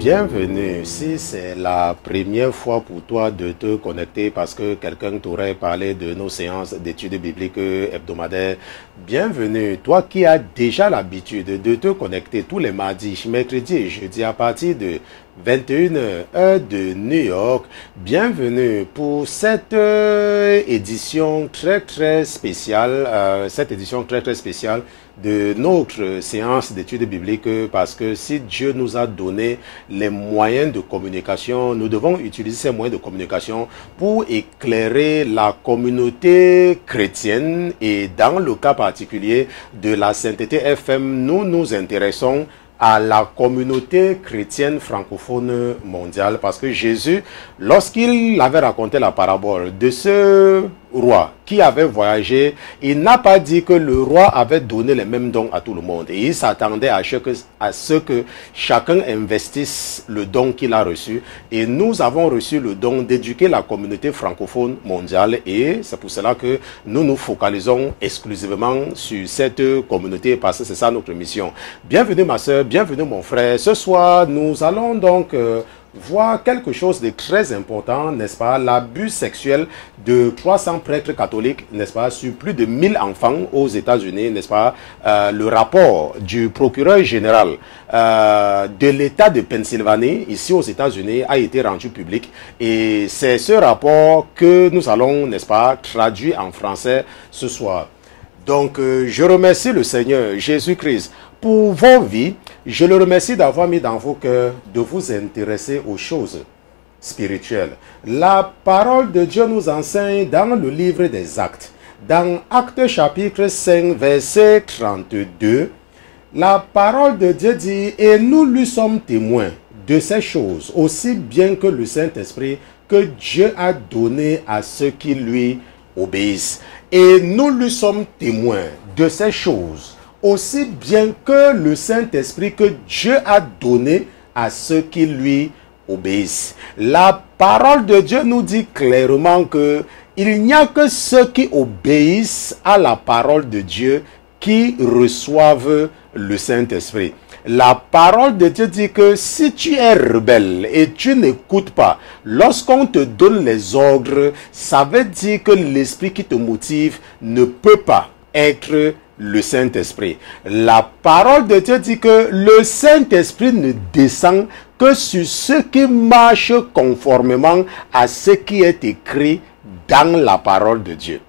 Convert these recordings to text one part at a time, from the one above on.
Bienvenue. Si c'est la première fois pour toi de te connecter parce que quelqu'un t'aurait parlé de nos séances d'études bibliques hebdomadaires, bienvenue. Toi qui as déjà l'habitude de te connecter tous les mardis, mercredis et jeudis à partir de 21h heure de New York, bienvenue pour cette édition très spéciale, de notre séance d'études bibliques, parce que si Dieu nous a donné les moyens de communication, nous devons utiliser ces moyens de communication pour éclairer la communauté chrétienne. Et dans le cas particulier de la Sainteté FM, nous nous intéressons à la communauté chrétienne francophone mondiale, parce que Jésus, lorsqu'il avait raconté la parabole de ce roi qui avait voyagé, il n'a pas dit que le roi avait donné les mêmes dons à tout le monde. Et il s'attendait à ce que chacun investisse le don qu'il a reçu. Et nous avons reçu le don d'éduquer la communauté francophone mondiale. Et c'est pour cela que nous nous focalisons exclusivement sur cette communauté, parce que c'est ça notre mission. Bienvenue ma soeur, bienvenue mon frère. Ce soir, nous allons donc voir quelque chose de très important, n'est-ce pas? L'abus sexuel de 300 prêtres catholiques, n'est-ce pas, sur plus de 1000 enfants aux États-Unis, n'est-ce pas? Le rapport du procureur général de l'État de Pennsylvanie, ici aux États-Unis, a été rendu public. Et c'est ce rapport que nous allons, n'est-ce pas, traduire en français ce soir. Donc, je remercie le Seigneur Jésus-Christ pour vos vies. Je le remercie d'avoir mis dans vos cœurs de vous intéresser aux choses spirituelles. La parole de Dieu nous enseigne dans le livre des Actes. Dans Actes chapitre 5, verset 32, la parole de Dieu dit « Et nous lui sommes témoins de ces choses, aussi bien que le Saint-Esprit que Dieu a donné à ceux qui lui obéissent. » Et nous lui sommes témoins de ces choses, aussi bien que le Saint-Esprit que Dieu a donné à ceux qui lui obéissent. La parole de Dieu nous dit clairement que il n'y a que ceux qui obéissent à la parole de Dieu qui reçoivent le Saint-Esprit. La parole de Dieu dit que si tu es rebelle et tu n'écoutes pas, lorsqu'on te donne les ordres, ça veut dire que l'esprit qui te motive ne peut pas être le Saint-Esprit. La parole de Dieu dit que le Saint-Esprit ne descend que sur ceux qui marchent conformément à ce qui est écrit dans la parole de Dieu.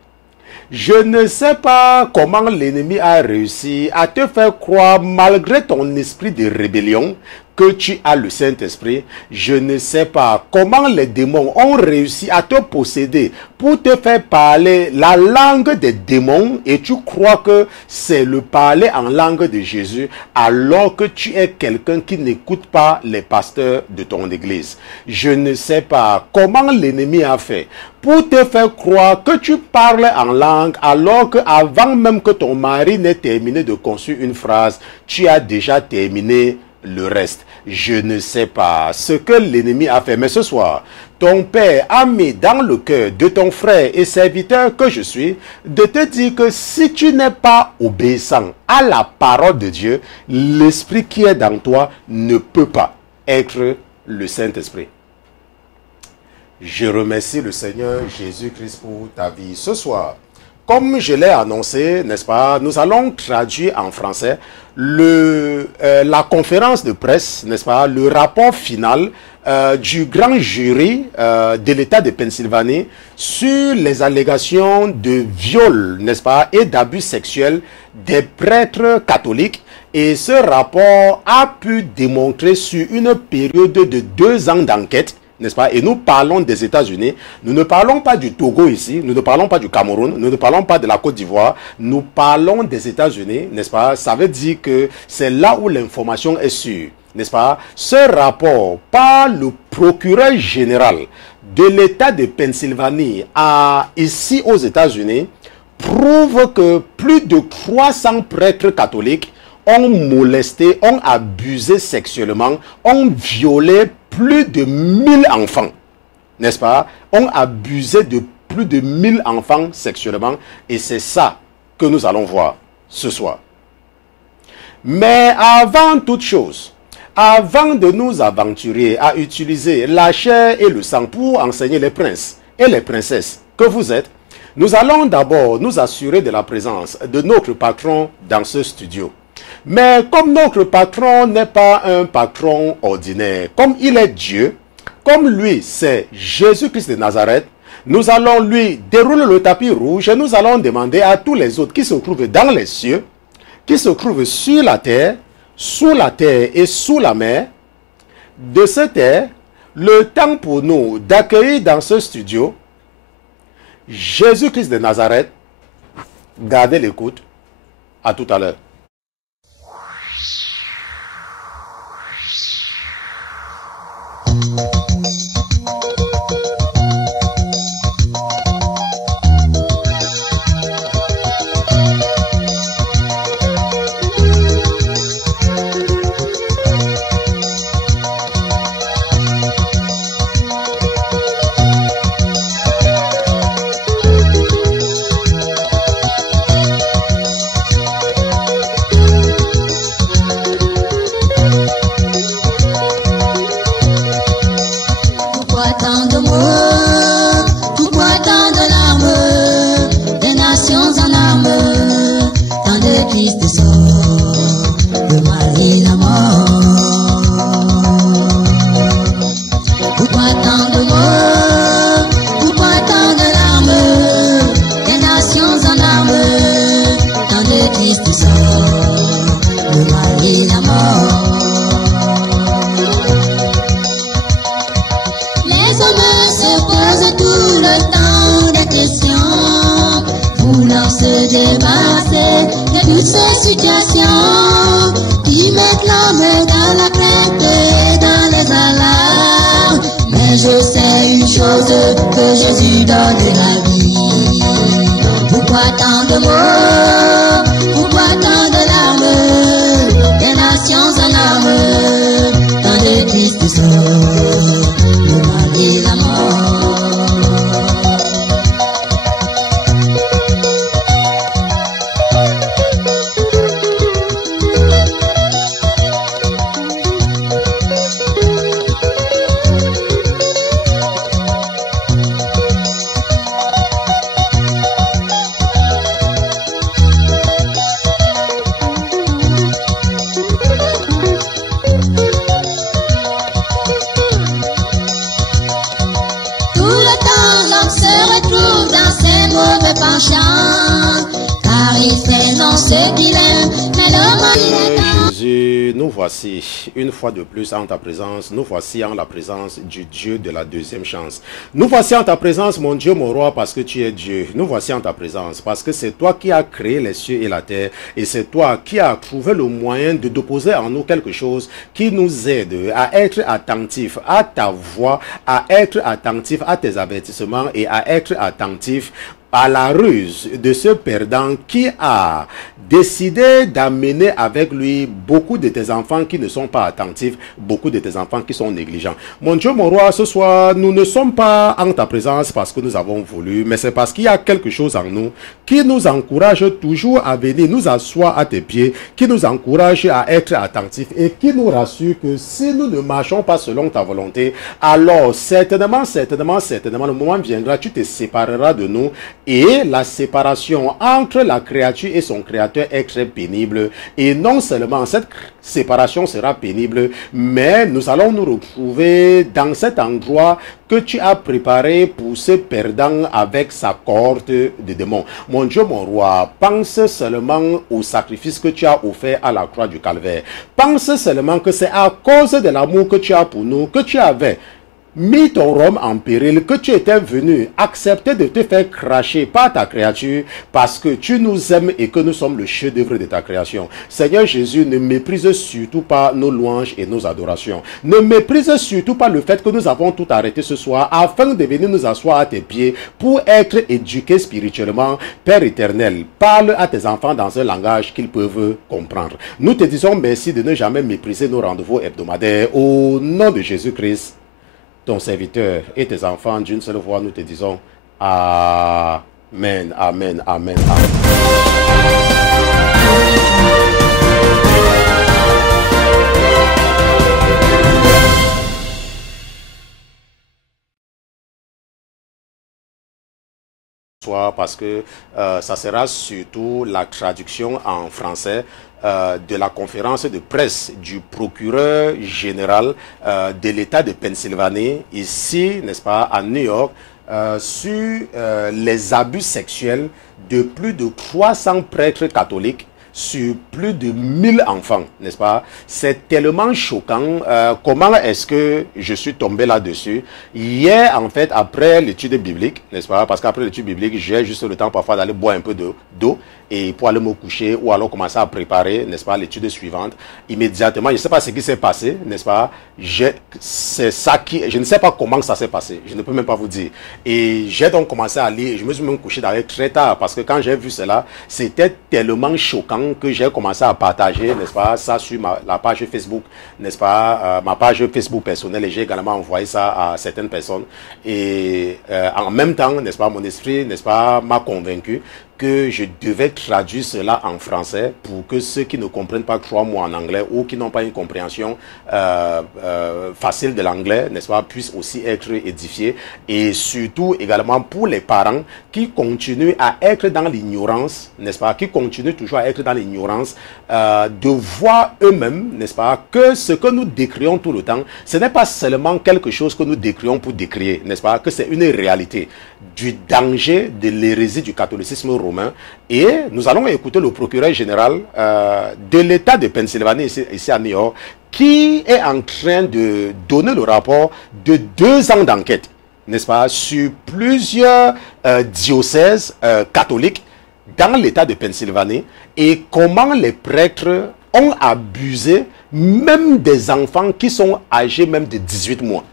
Je ne sais pas comment l'ennemi a réussi à te faire croire, malgré ton esprit de rébellion, que tu as le Saint-Esprit. Je ne sais pas comment les démons ont réussi à te posséder pour te faire parler la langue des démons, et tu crois que c'est le parler en langue de Jésus, alors que tu es quelqu'un qui n'écoute pas les pasteurs de ton église. Je ne sais pas comment l'ennemi a fait pour te faire croire que tu parles en langue, alors qu'avant même que ton mari n'ait terminé de construire une phrase, tu as déjà terminé le reste. Je ne sais pas ce que l'ennemi a fait, mais ce soir, ton Père a mis dans le cœur de ton frère et serviteur que je suis, de te dire que si tu n'es pas obéissant à la parole de Dieu, l'esprit qui est dans toi ne peut pas être le Saint-Esprit. Je remercie le Seigneur Jésus-Christ pour ta vie. Ce soir, comme je l'ai annoncé, n'est-ce pas, nous allons traduire en français la conférence de presse, n'est-ce pas, le rapport final du grand jury de l'État de Pennsylvanie sur les allégations de viol, n'est-ce pas, et d'abus sexuels des prêtres catholiques. Et ce rapport a pu démontrer sur une période de 2 ans d'enquête, n'est-ce pas? Et nous parlons des États-Unis, nous ne parlons pas du Togo ici, nous ne parlons pas du Cameroun, nous ne parlons pas de la Côte d'Ivoire, nous parlons des États-Unis, n'est-ce pas? Ça veut dire que c'est là où l'information est sûre, n'est-ce pas? Ce rapport par le procureur général de l'État de Pennsylvanie ici aux États-Unis prouve que plus de 300 prêtres catholiques ont molesté, ont abusé sexuellement, ont violé plus de 1000 enfants, n'est-ce pas? Ont abusé de plus de 1000 enfants sexuellement, et c'est ça que nous allons voir ce soir. Mais avant toute chose, avant de nous aventurer à utiliser la chair et le sang pour enseigner les princes et les princesses que vous êtes, nous allons d'abord nous assurer de la présence de notre patron dans ce studio. Mais comme notre patron n'est pas un patron ordinaire, comme il est Dieu, comme lui c'est Jésus-Christ de Nazareth, nous allons lui dérouler le tapis rouge et nous allons demander à tous les autres qui se trouvent dans les cieux, qui se trouvent sur la terre, sous la terre et sous la mer, de se taire, le temps pour nous d'accueillir dans ce studio Jésus-Christ de Nazareth. Gardez l'écoute. À tout à l'heure. Une fois de plus en ta présence, nous voici en la présence du Dieu de la deuxième chance. Nous voici en ta présence, mon Dieu, mon roi, parce que tu es Dieu. Nous voici en ta présence, parce que c'est toi qui as créé les cieux et la terre, et c'est toi qui as trouvé le moyen de déposer en nous quelque chose qui nous aide à être attentifs à ta voix, à être attentifs à tes avertissements et à être attentifs à la ruse de ce perdant qui a décidé d'amener avec lui beaucoup de tes enfants qui ne sont pas attentifs, beaucoup de tes enfants qui sont négligents. Mon Dieu, mon roi, ce soir, nous ne sommes pas en ta présence parce que nous avons voulu, mais c'est parce qu'il y a quelque chose en nous qui nous encourage toujours à venir nous asseoir à tes pieds, qui nous encourage à être attentifs et qui nous rassure que si nous ne marchons pas selon ta volonté, alors certainement, le moment viendra, tu te sépareras de nous. Et la séparation entre la créature et son créateur est très pénible. Et non seulement cette séparation sera pénible, mais nous allons nous retrouver dans cet endroit que tu as préparé pour ce perdant avec sa cohorte de démons. Mon Dieu, mon roi, pense seulement au sacrifice que tu as offert à la croix du calvaire. Pense seulement que c'est à cause de l'amour que tu as pour nous, que tu avais mis ton Rome en péril, que tu étais venu accepter de te faire cracher par ta créature parce que tu nous aimes et que nous sommes le chef-d'œuvre de ta création. Seigneur Jésus, ne méprise surtout pas nos louanges et nos adorations. Ne méprise surtout pas le fait que nous avons tout arrêté ce soir afin de venir nous asseoir à tes pieds pour être éduqués spirituellement. Père éternel, parle à tes enfants dans un langage qu'ils peuvent comprendre. Nous te disons merci de ne jamais mépriser nos rendez-vous hebdomadaires. Au nom de Jésus-Christ, ton serviteur et tes enfants, d'une seule voix, nous te disons Amen, Amen, Amen, Amen. soir parce que ça sera surtout la traduction en français de la conférence de presse du procureur général de l'État de Pennsylvanie, ici, n'est-ce pas, à New York, sur les abus sexuels de plus de 300 prêtres catholiques sur plus de 1000 enfants, n'est-ce pas? C'est tellement choquant. Comment est-ce que je suis tombé là-dessus? Hier, en fait, après l'étude biblique, n'est-ce pas? Parce qu'après l'étude biblique, j'ai juste le temps parfois d'aller boire un peu d'eau et pour aller me coucher ou alors commencer à préparer, n'est-ce pas, l'étude suivante. Immédiatement, je ne sais pas ce qui s'est passé, n'est-ce pas? C'est ça qui, je ne sais pas comment ça s'est passé. Je ne peux même pas vous dire. Et j'ai donc commencé à lire. Je me suis même couché d'ailleurs très tard parce que quand j'ai vu cela, c'était tellement choquant que j'ai commencé à partager, n'est-ce pas, ça sur la page Facebook, n'est-ce pas, ma page Facebook personnelle, et j'ai également envoyé ça à certaines personnes. Et en même temps, n'est-ce pas, mon esprit, n'est-ce pas, m'a convaincu que je devais traduire cela en français pour que ceux qui ne comprennent pas 3 mots en anglais ou qui n'ont pas une compréhension facile de l'anglais, n'est-ce pas, puissent aussi être édifiés. Et surtout également pour les parents qui continuent à être dans l'ignorance, n'est-ce pas, qui continuent toujours à être dans l'ignorance, de voir eux-mêmes, n'est-ce pas, que ce que nous décrions tout le temps, ce n'est pas seulement quelque chose que nous décrions pour décrire, n'est-ce pas, que c'est une réalité du danger de l'hérésie du catholicisme romain. Et nous allons écouter le procureur général de l'État de Pennsylvanie, ici à New York, qui est en train de donner le rapport de 2 ans d'enquête, n'est-ce pas, sur plusieurs diocèses catholiques dans l'État de Pennsylvanie et comment les prêtres ont abusé même des enfants qui sont âgés même de 18 mois.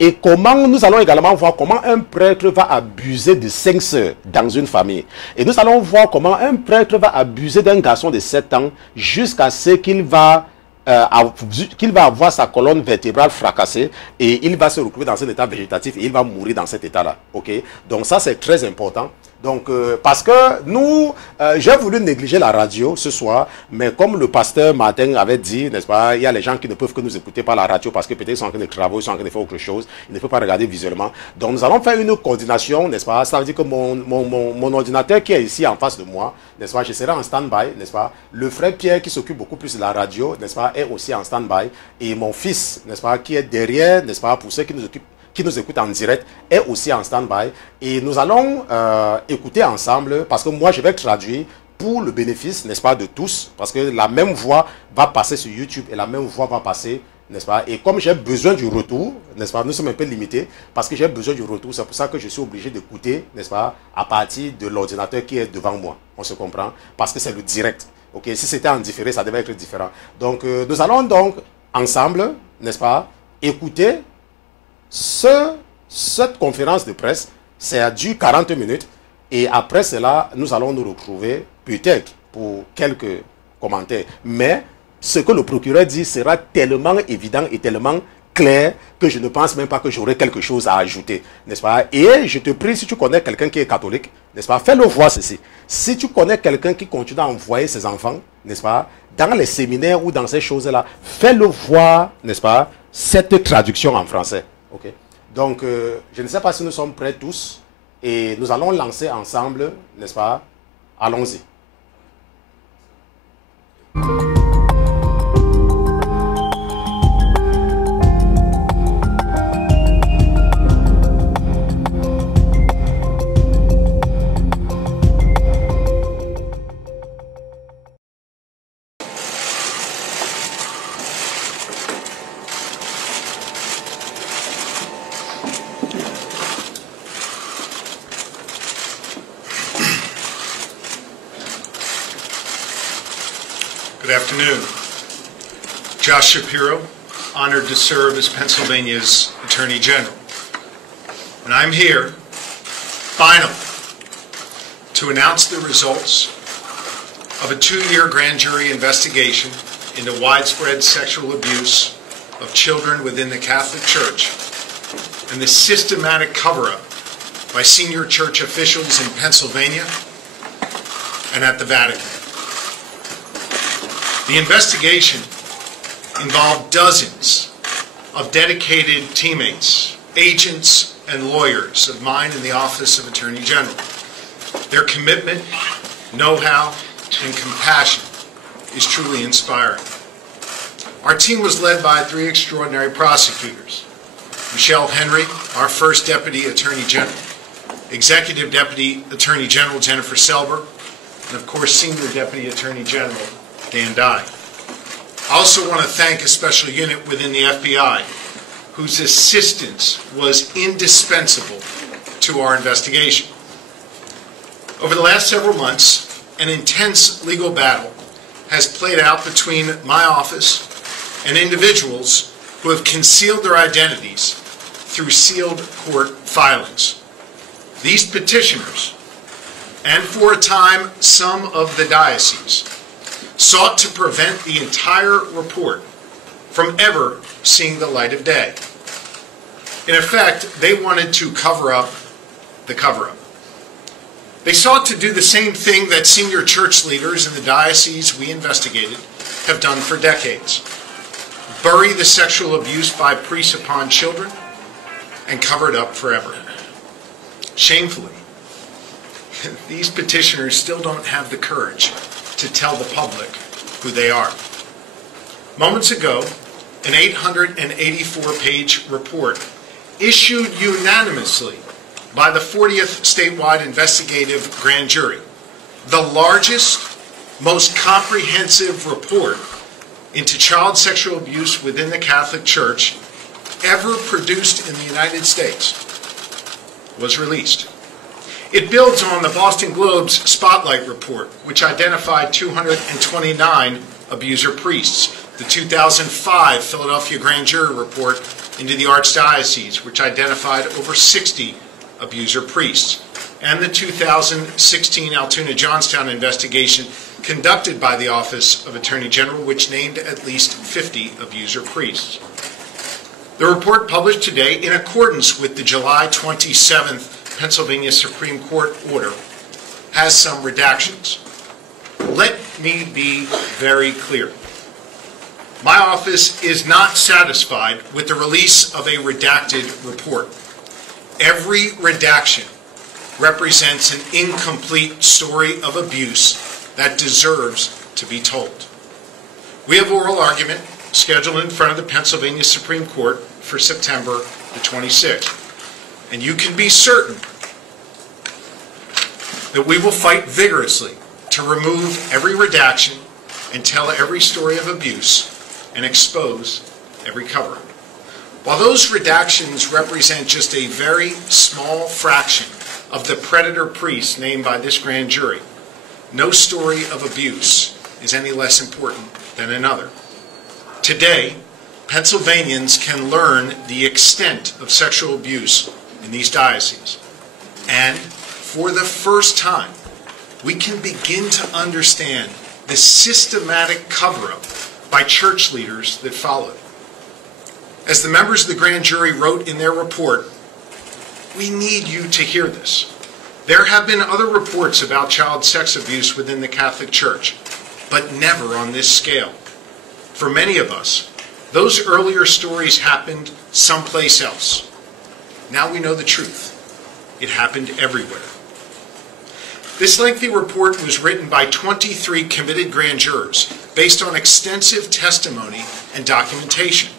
Et comment nous allons également voir comment un prêtre va abuser de 5 sœurs dans une famille. Et nous allons voir comment un prêtre va abuser d'un garçon de 7 ans jusqu'à ce qu'il va avoir sa colonne vertébrale fracassée et il va se retrouver dans un état végétatif et il va mourir dans cet état-là. Ok? Donc ça, c'est très important. Donc, parce que nous, j'ai voulu négliger la radio ce soir, mais comme le pasteur Martin avait dit, n'est-ce pas, il y a les gens qui ne peuvent que nous écouter par la radio parce que peut-être ils sont en train de travailler, ils sont en train de faire autre chose, ils ne peuvent pas regarder visuellement. Donc, nous allons faire une coordination, n'est-ce pas, ça veut dire que mon ordinateur qui est ici en face de moi, n'est-ce pas, je serai en stand-by, n'est-ce pas, le frère Pierre qui s'occupe beaucoup plus de la radio, n'est-ce pas, est aussi en stand-by, et mon fils, n'est-ce pas, qui est derrière, n'est-ce pas, pour ceux qui nous écoutent en direct, est aussi en stand-by. Et nous allons écouter ensemble, parce que moi, je vais traduire pour le bénéfice, n'est-ce pas, de tous, parce que la même voix va passer sur YouTube et la même voix va passer, n'est-ce pas. Et comme j'ai besoin du retour, n'est-ce pas, nous sommes un peu limités, parce que j'ai besoin du retour, c'est pour ça que je suis obligé d'écouter, n'est-ce pas, à partir de l'ordinateur qui est devant moi. On se comprend, parce que c'est le direct. Ok, si c'était en différé, ça devait être différent. Donc, nous allons donc ensemble, n'est-ce pas, écouter cette conférence de presse. Ça dure 40 minutes et après cela, nous allons nous retrouver peut-être pour quelques commentaires. Mais ce que le procureur dit sera tellement évident et tellement clair que je ne pense même pas que j'aurai quelque chose à ajouter, n'est-ce pas? Et je te prie, si tu connais quelqu'un qui est catholique, n'est-ce pas, fais-le voir ceci. Si tu connais quelqu'un qui continue à envoyer ses enfants, n'est-ce pas, dans les séminaires ou dans ces choses-là, fais-le voir, n'est-ce pas, cette traduction en français. Ok. Donc, je ne sais pas si nous sommes prêts tous et nous allons lancer ensemble, n'est-ce pas? Allons-y. Good afternoon. Josh Shapiro, honored to serve as Pennsylvania's Attorney General. And I'm here, finally, to announce the results of a 2-year grand jury investigation into widespread sexual abuse of children within the Catholic Church and the systematic cover-up by senior church officials in Pennsylvania and at the Vatican. The investigation involved dozens of dedicated teammates, agents, and lawyers of mine in the Office of Attorney General. Their commitment, know-how, and compassion is truly inspiring. Our team was led by 3 extraordinary prosecutors. Michelle Henry, our first Deputy Attorney General, Executive Deputy Attorney General Jennifer Selber, and of course Senior Deputy Attorney General Dan Dye. I also want to thank a special unit within the FBI whose assistance was indispensable to our investigation. Over the last several months, an intense legal battle has played out between my office and individuals who have concealed their identities through sealed court filings. These petitioners, and for a time some of the dioceses, sought to prevent the entire report from ever seeing the light of day. In effect, they wanted to cover up the cover-up. They sought to do the same thing that senior church leaders in the diocese we investigated have done for decades: bury the sexual abuse by priests upon children and cover it up forever. Shamefully, these petitioners still don't have the courage to tell the public who they are. Moments ago, an 884-page report issued unanimously by the 40th statewide investigative grand jury, the largest, most comprehensive report into child sexual abuse within the Catholic Church ever produced in the United States, was released. It builds on the Boston Globe's Spotlight report, which identified 229 abuser priests, the 2005 Philadelphia grand jury report into the Archdiocese, which identified over 60 abuser priests, and the 2016 Altoona-Johnstown investigation conducted by the Office of Attorney General, which named at least 50 abuser priests. The report published today, in accordance with the July 27th Pennsylvania Supreme Court order, has some redactions. Let me be very clear. My office is not satisfied with the release of a redacted report. Every redaction represents an incomplete story of abuse that deserves to be told. We have oral argument scheduled in front of the Pennsylvania Supreme Court for September the 26th. And you can be certain that we will fight vigorously to remove every redaction and tell every story of abuse and expose every cover-up. While those redactions represent just a very small fraction of the predator priests named by this grand jury, no story of abuse is any less important than another. Today, Pennsylvanians can learn the extent of sexual abuse in these dioceses. And for the first time, we can begin to understand the systematic cover-up by church leaders that followed. As the members of the grand jury wrote in their report, we need you to hear this. There have been other reports about child sex abuse within the Catholic Church, but never on this scale. For many of us, those earlier stories happened someplace else. Now we know the truth. It happened everywhere. This lengthy report was written by 23 committed grand jurors based on extensive testimony and documentation.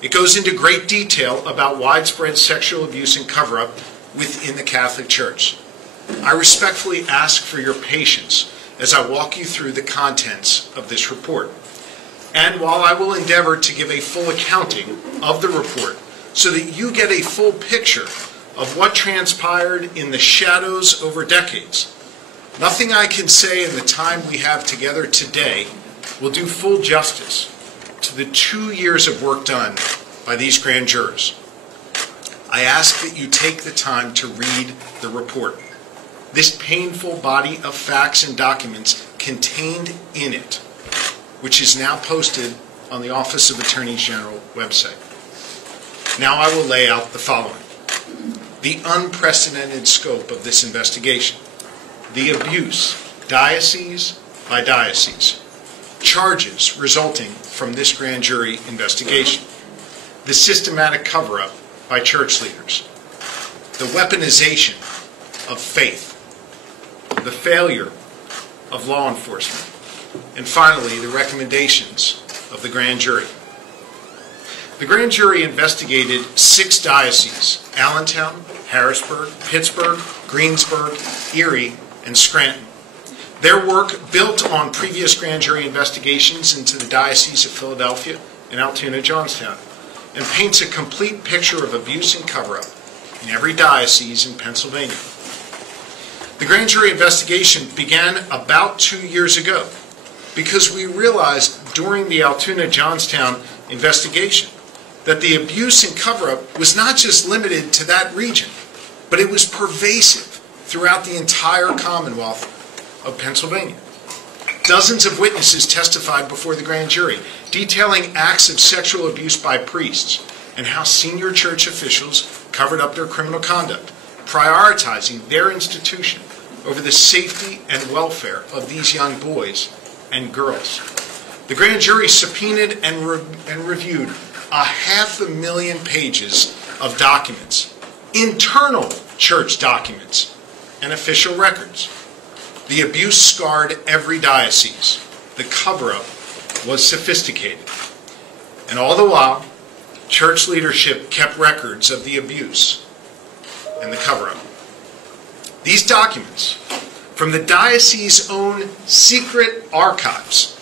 It goes into great detail about widespread sexual abuse and cover-up within the Catholic Church. I respectfully ask for your patience as I walk you through the contents of this report. And while I will endeavor to give a full accounting of the report so that you get a full picture of what transpired in the shadows over decades, nothing I can say in the time we have together today will do full justice to the 2 years of work done by these grand jurors. I ask that you take the time to read the report. This painful body of facts and documents contained in it, which is now posted on the Office of Attorney General website. Now I will lay out the following: the unprecedented scope of this investigation, the abuse, diocese by diocese, charges resulting from this grand jury investigation, the systematic cover-up by church leaders, the weaponization of faith, the failure of law enforcement, and finally, the recommendations of the grand jury. The grand jury investigated 6 dioceses: Allentown, Harrisburg, Pittsburgh, Greensburg, Erie, and Scranton. Their work built on previous grand jury investigations into the Diocese of Philadelphia and Altoona, Johnstown, and paints a complete picture of abuse and cover-up in every diocese in Pennsylvania. The grand jury investigation began about 2 years ago because we realized during the Altoona, Johnstown investigation that the abuse and cover-up was not just limited to that region, but it was pervasive throughout the entire Commonwealth of Pennsylvania. Dozens of witnesses testified before the grand jury, detailing acts of sexual abuse by priests and how senior church officials covered up their criminal conduct, prioritizing their institution over the safety and welfare of these young boys and girls. The grand jury subpoenaed and reviewed 500,000 pages of documents, internal church documents, and official records. The abuse scarred every diocese. The cover-up was sophisticated. And all the while, church leadership kept records of the abuse and the cover-up. These documents, from the diocese's own secret archives,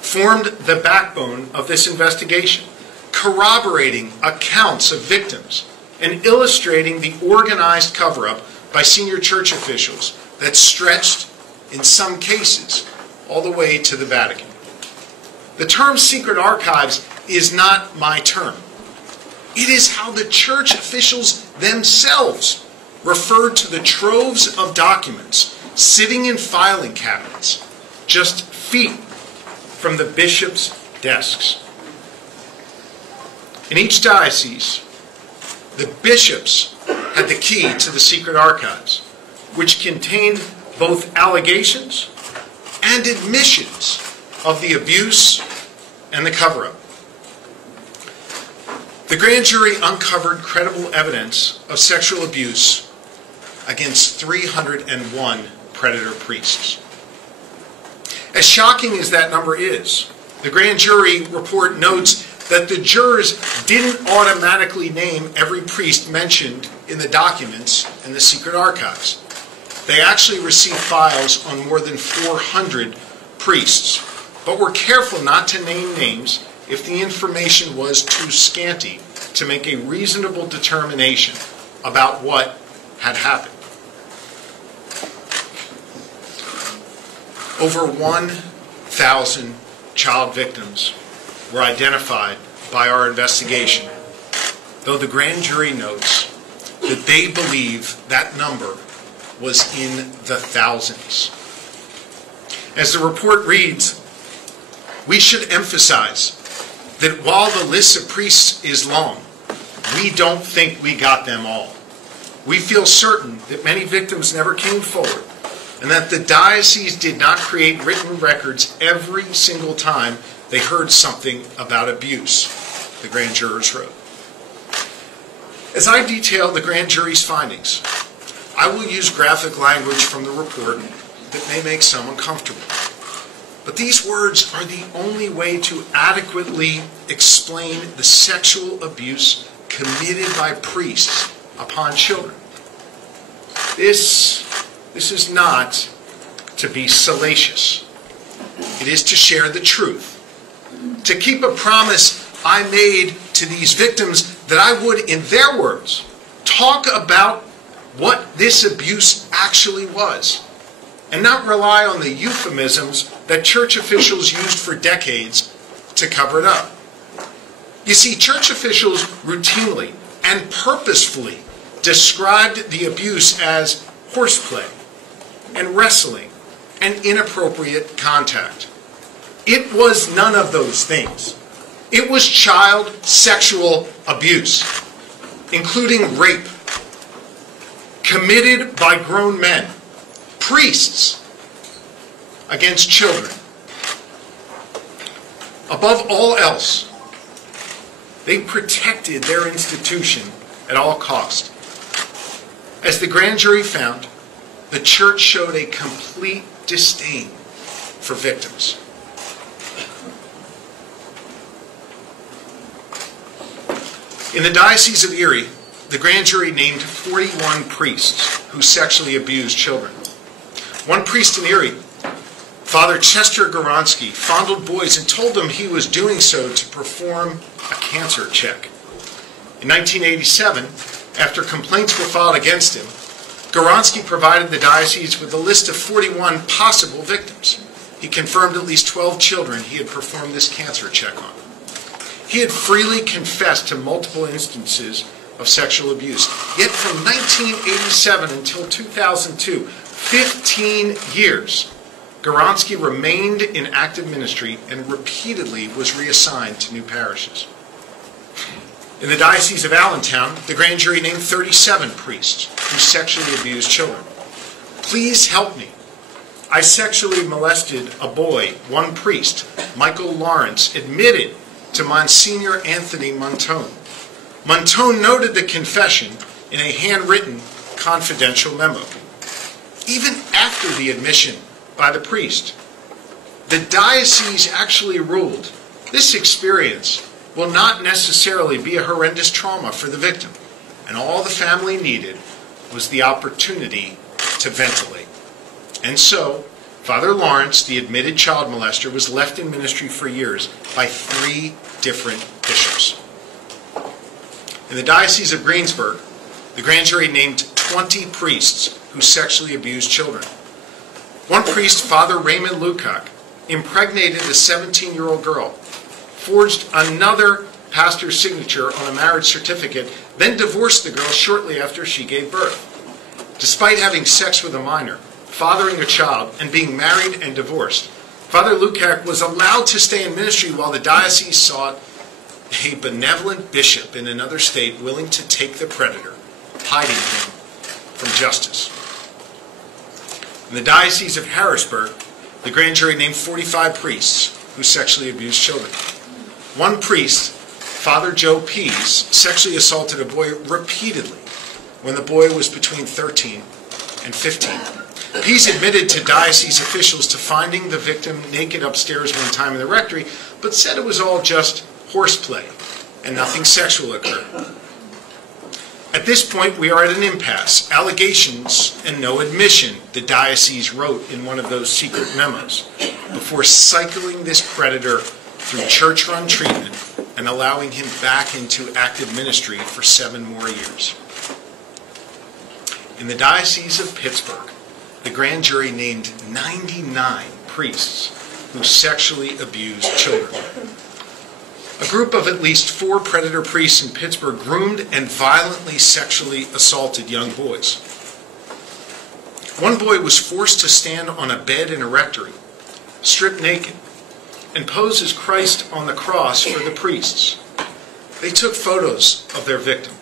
formed the backbone of this investigation, corroborating accounts of victims and illustrating the organized cover-up by senior church officials that stretched, in some cases, all the way to the Vatican. The term secret archives is not my term. It is how the church officials themselves referred to the troves of documents sitting in filing cabinets just feet from the bishops' desks. In each diocese, the bishops had the key to the secret archives, which contained both allegations and admissions of the abuse and the cover-up. The grand jury uncovered credible evidence of sexual abuse against 301 predator priests. As shocking as that number is, the grand jury report notes that the jurors didn't automatically name every priest mentioned in the documents in the secret archives. They actually received files on more than 400 priests, but were careful not to name names if the information was too scanty to make a reasonable determination about what had happened. Over 1,000 child victims were identified by our investigation, though the grand jury notes that they believe that number was in the thousands. As the report reads, we should emphasize that while the list of priests is long, we don't think we got them all. We feel certain that many victims never came forward, and that the diocese did not create written records every single time they heard something about abuse, the grand jurors wrote. As I detail the grand jury's findings, I will use graphic language from the report that may make some uncomfortable. But these words are the only way to adequately explain the sexual abuse committed by priests upon children. This is not to be salacious. It is to share the truth. To keep a promise I made to these victims that I would, in their words, talk about what this abuse actually was, and not rely on the euphemisms that church officials used for decades to cover it up. You see, church officials routinely and purposefully described the abuse as horseplay and wrestling and inappropriate contact. It was none of those things. It was child sexual abuse, including rape, committed by grown men, priests, against children. Above all else, they protected their institution at all cost. As the grand jury found, the church showed a complete disdain for victims. In the Diocese of Erie, the grand jury named 41 priests who sexually abused children. One priest in Erie, Father Chester Goronsky, fondled boys and told them he was doing so to perform a cancer check. In 1987, after complaints were filed against him, Goronsky provided the diocese with a list of 41 possible victims. He confirmed at least 12 children he had performed this cancer check on. He had freely confessed to multiple instances of sexual abuse. Yet from 1987 until 2002, 15 years, Goronsky remained in active ministry and repeatedly was reassigned to new parishes. In the Diocese of Allentown, the grand jury named 37 priests who sexually abused children. Please help me. I sexually molested a boy. One priest, Michael Lawrence, admitted to Monsignor Anthony Montone. Montone noted the confession in a handwritten confidential memo. Even after the admission by the priest, the diocese actually ruled this experience will not necessarily be a horrendous trauma for the victim, and all the family needed was the opportunity to ventilate. And so, Father Lawrence, the admitted child molester, was left in ministry for years by 3 different bishops. In the Diocese of Greensburg, the grand jury named 20 priests who sexually abused children. One priest, Father Raymond Lukac, impregnated a 17-year-old girl, forged another pastor's signature on a marriage certificate, then divorced the girl shortly after she gave birth. Despite having sex with a minor, fathering a child, and being married and divorced, Father Lukac was allowed to stay in ministry while the diocese sought a benevolent bishop in another state willing to take the predator, hiding him from justice. In the Diocese of Harrisburg, the grand jury named 45 priests who sexually abused children. One priest, Father Joe Pease, sexually assaulted a boy repeatedly when the boy was between 13 and 15. Pease admitted to diocese officials to finding the victim naked upstairs one time in the rectory, but said it was all just horseplay and nothing sexual occurred. At this point, we are at an impasse. Allegations and no admission, the diocese wrote in one of those secret memos, before cycling this predator through church-run treatment and allowing him back into active ministry for 7 more years. In the Diocese of Pittsburgh, the grand jury named 99 priests who sexually abused children. A group of at least 4 predator priests in Pittsburgh groomed and violently sexually assaulted young boys. One boy was forced to stand on a bed in a rectory, stripped naked, and pose as Christ on the cross for the priests. They took photos of their victim,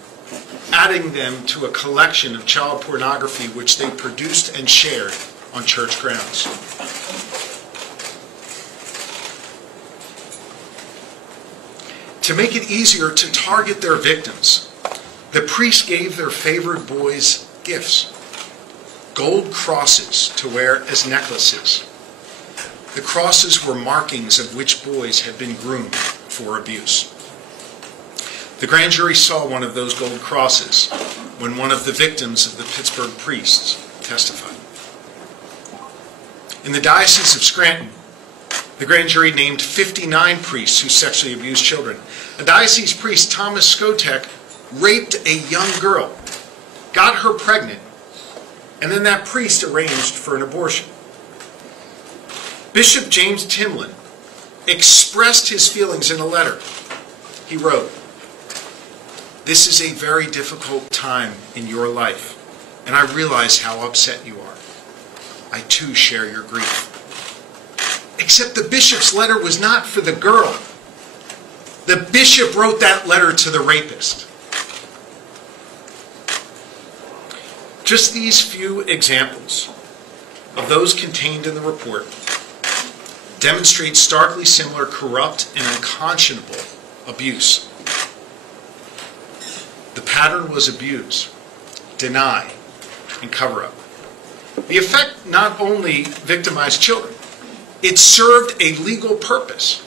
adding them to a collection of child pornography which they produced and shared on church grounds. To make it easier to target their victims, the priests gave their favored boys gifts. Gold crosses to wear as necklaces. The crosses were markings of which boys had been groomed for abuse. The grand jury saw one of those gold crosses when one of the victims of the Pittsburgh priests testified. In the Diocese of Scranton, the grand jury named 59 priests who sexually abused children. A diocese priest, Thomas Skotek, raped a young girl, got her pregnant, and then that priest arranged for an abortion. Bishop James Timlin expressed his feelings in a letter. He wrote, "This is a very difficult time in your life, and I realize how upset you are. I too share your grief." Except the bishop's letter was not for the girl. The bishop wrote that letter to the rapist. Just these few examples of those contained in the report demonstrate starkly similar corrupt and unconscionable abuse. The pattern was abuse, deny, and cover up. The effect not only victimized children, it served a legal purpose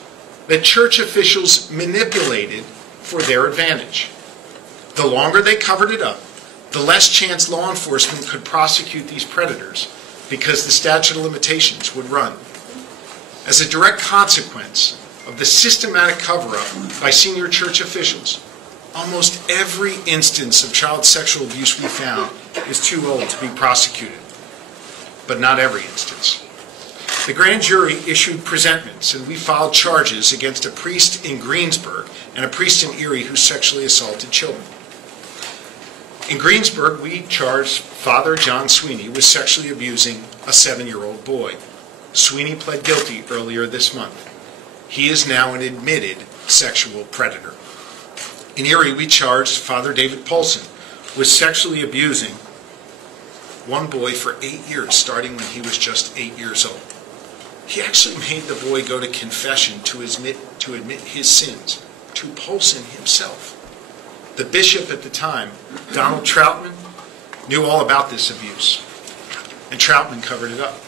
that church officials manipulated for their advantage. The longer they covered it up, the less chance law enforcement could prosecute these predators because the statute of limitations would run. As a direct consequence of the systematic cover-up by senior church officials, almost every instance of child sexual abuse we found is too old to be prosecuted. But not every instance. The grand jury issued presentments, and we filed charges against a priest in Greensburg and a priest in Erie who sexually assaulted children. In Greensburg, we charged Father John Sweeney with sexually abusing a 7-year-old boy. Sweeney pled guilty earlier this month. He is now an admitted sexual predator. In Erie, we charged Father David Paulson with sexually abusing one boy for 8 years, starting when he was just 8 years old. He actually made the boy go to confession to admit his sins to Paulson himself. The bishop at the time, Donald Troutman, knew all about this abuse, and Troutman covered it up.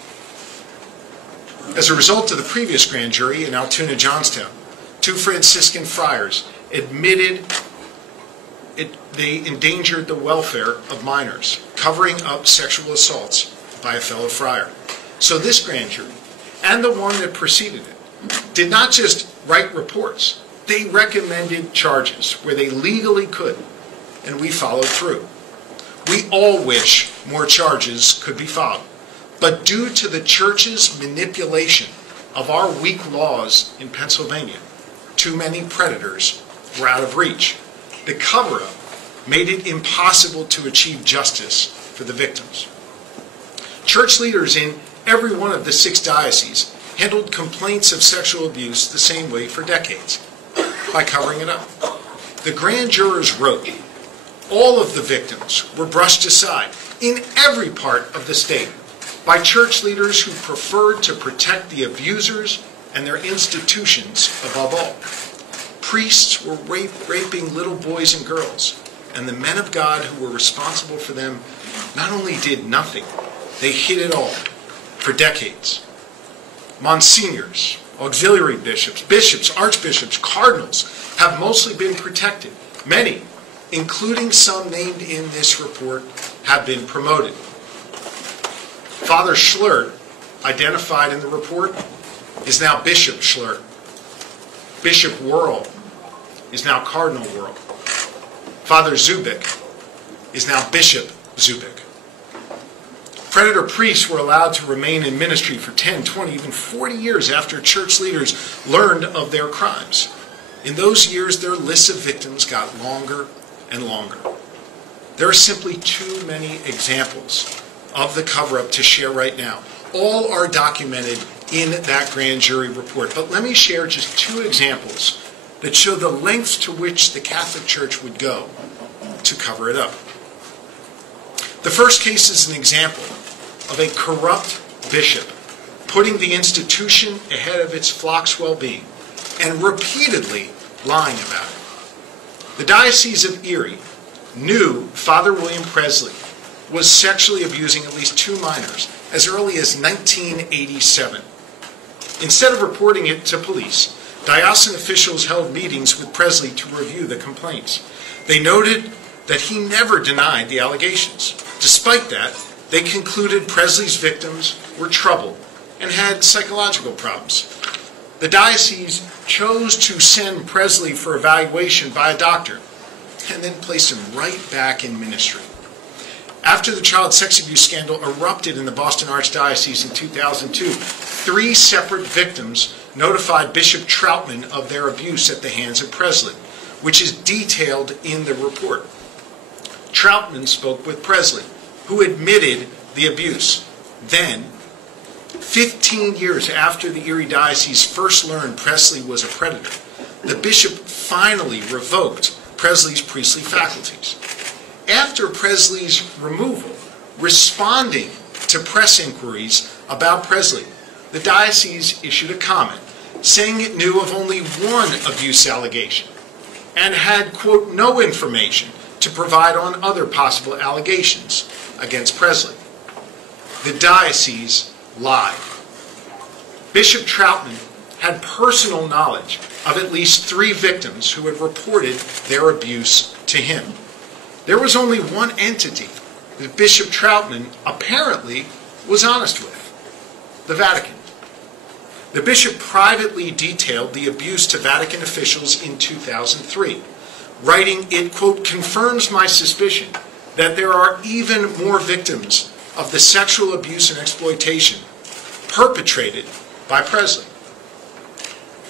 As a result of the previous grand jury in Altoona, Johnstown, 2 Franciscan friars admitted they endangered the welfare of minors, covering up sexual assaults by a fellow friar. So this grand jury, and the one that preceded it, did not just write reports. They recommended charges where they legally could, and we followed through. We all wish more charges could be filed, but due to the church's manipulation of our weak laws in Pennsylvania, too many predators were out of reach. The cover-up made it impossible to achieve justice for the victims. Church leaders in every one of the 6 dioceses handled complaints of sexual abuse the same way for decades, by covering it up. The grand jurors wrote, all of the victims were brushed aside in every part of the state by church leaders who preferred to protect the abusers and their institutions above all. Priests were raping little boys and girls, and the men of God who were responsible for them not only did nothing, they hid it all for decades. Monsignors, auxiliary bishops, bishops, archbishops, cardinals have mostly been protected. Many, including some named in this report, have been promoted. Father Schlert, identified in the report, is now Bishop Schlert. Bishop Worrell is now Cardinal Worrell. Father Zubik is now Bishop Zubik. Predator priests were allowed to remain in ministry for 10, 20, even 40 years after church leaders learned of their crimes. In those years, their lists of victims got longer and longer. There are simply too many examples of the cover-up to share right now. All are documented in that grand jury report. But let me share just 2 examples that show the lengths to which the Catholic Church would go to cover it up. The first case is an example of a corrupt bishop putting the institution ahead of its flock's well-being and repeatedly lying about it. The Diocese of Erie knew Father William Presley was sexually abusing at least 2 minors as early as 1987. Instead of reporting it to police, diocesan officials held meetings with Presley to review the complaints. They noted that he never denied the allegations. Despite that, they concluded Presley's victims were troubled and had psychological problems. The diocese chose to send Presley for evaluation by a doctor and then placed him right back in ministry. After the child sex abuse scandal erupted in the Boston Archdiocese in 2002, 3 separate victims notified Bishop Troutman of their abuse at the hands of Presley, which is detailed in the report. Troutman spoke with Presley, who admitted the abuse. Then, 15 years after the Erie Diocese first learned Presley was a predator, the bishop finally revoked Presley's priestly faculties. After Presley's removal, responding to press inquiries about Presley, the diocese issued a comment saying it knew of only 1 abuse allegation and had, quote, no information to provide on other possible allegations against Presley. the diocese lied. Bishop Troutman had personal knowledge of at least 3 victims who had reported their abuse to him. There was only one entity that Bishop Troutman apparently was honest with: the Vatican. The bishop privately detailed the abuse to Vatican officials in 2003, writing, it, quote, confirms my suspicion that there are even more victims of the sexual abuse and exploitation perpetrated by Presley.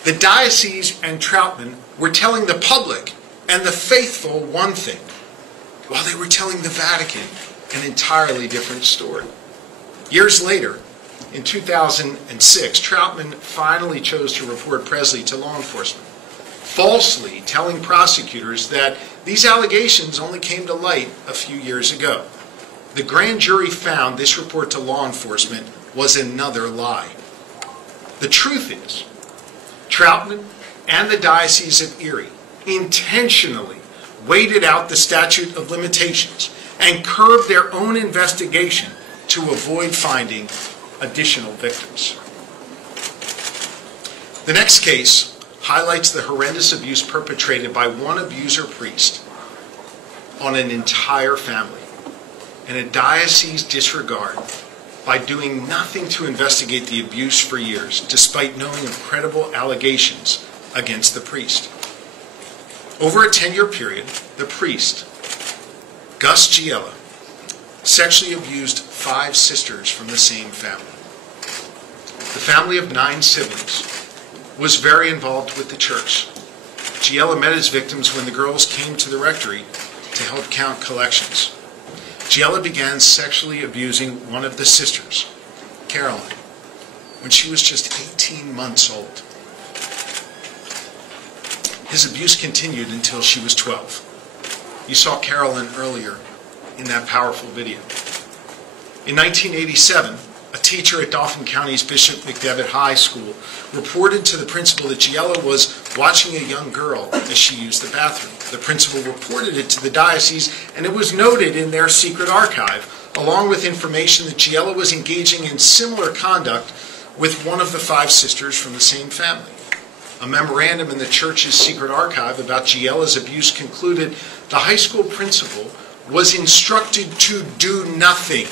The diocese and Troutman were telling the public and the faithful one thing, while they were telling the Vatican an entirely different story. Years later, in 2006, Troutman finally chose to report Presley to law enforcement, falsely telling prosecutors that these allegations only came to light a few years ago. The grand jury found this report to law enforcement was another lie. The truth is, Troutman and the Diocese of Erie intentionally waited out the statute of limitations and curbed their own investigation to avoid finding additional victims. The next case highlights the horrendous abuse perpetrated by one abuser priest on an entire family, and a diocese disregard by doing nothing to investigate the abuse for years, despite knowing of credible allegations against the priest. Over a 10-year period, the priest, Gus Giella, sexually abused 5 sisters from the same family. The family of 9 siblings was very involved with the church. Giella met his victims when the girls came to the rectory to help count collections. Giella began sexually abusing one of the sisters, Caroline, when she was just 18 months old. His abuse continued until she was 12. You saw Caroline earlier in that powerful video. In 1987, a teacher at Dauphin County's Bishop McDevitt High School reported to the principal that Giella was watching a young girl as she used the bathroom. The principal reported it to the diocese, and it was noted in their secret archive, along with information that Giella was engaging in similar conduct with one of the 5 sisters from the same family. A memorandum in the church's secret archive about Giella's abuse concluded the high school principal was instructed to do nothing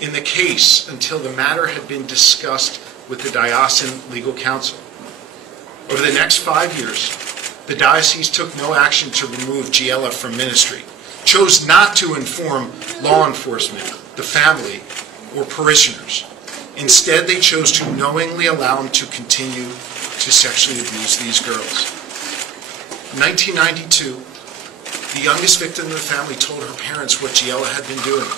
in the case until the matter had been discussed with the diocesan legal counsel. Over the next 5 years, the diocese took no action to remove Giella from ministry, chose not to inform law enforcement, the family, or parishioners. Instead, they chose to knowingly allow him to continue to sexually abuse these girls. In 1992, the youngest victim of the family told her parents what Giella had been doing,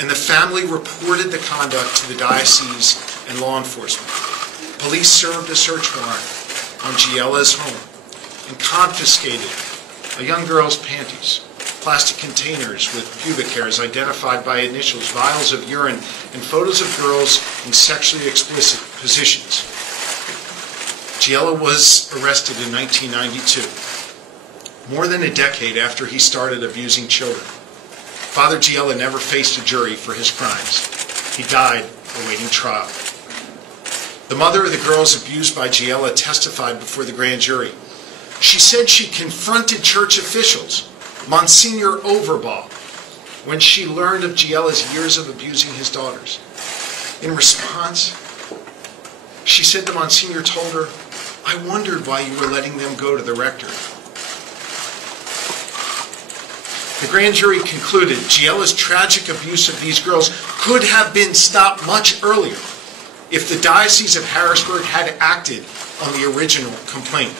and the family reported the conduct to the diocese and law enforcement. Police served a search warrant on Giella's home and confiscated a young girl's panties, plastic containers with pubic hairs identified by initials, vials of urine, and photos of girls in sexually explicit positions. Giella was arrested in 1992, more than a decade after he started abusing children. Father Giella never faced a jury for his crimes. He died awaiting trial. The mother of the girls abused by Giella testified before the grand jury. She said she confronted church officials, Monsignor Overbaugh, when she learned of Giella's years of abusing his daughters. In response, she said the Monsignor told her, "I wondered why you were letting them go to the rectory." The grand jury concluded Giella's tragic abuse of these girls could have been stopped much earlier if the Diocese of Harrisburg had acted on the original complaint.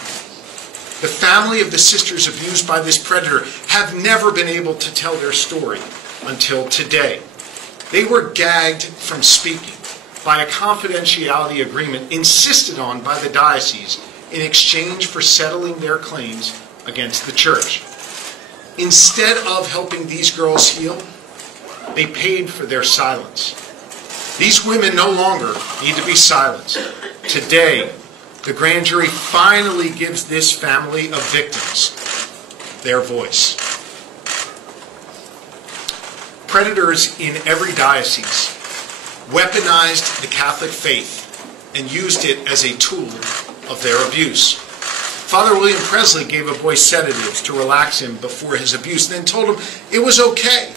The family of the sisters abused by this predator have never been able to tell their story until today. They were gagged from speaking by a confidentiality agreement insisted on by the diocese in exchange for settling their claims against the church. Instead of helping these girls heal, they paid for their silence. These women no longer need to be silenced. Today, the grand jury finally gives this family of victims their voice. Predators in every diocese weaponized the Catholic faith and used it as a tool of their abuse. Father William Presley gave a boy sedatives to relax him before his abuse, and then told him it was okay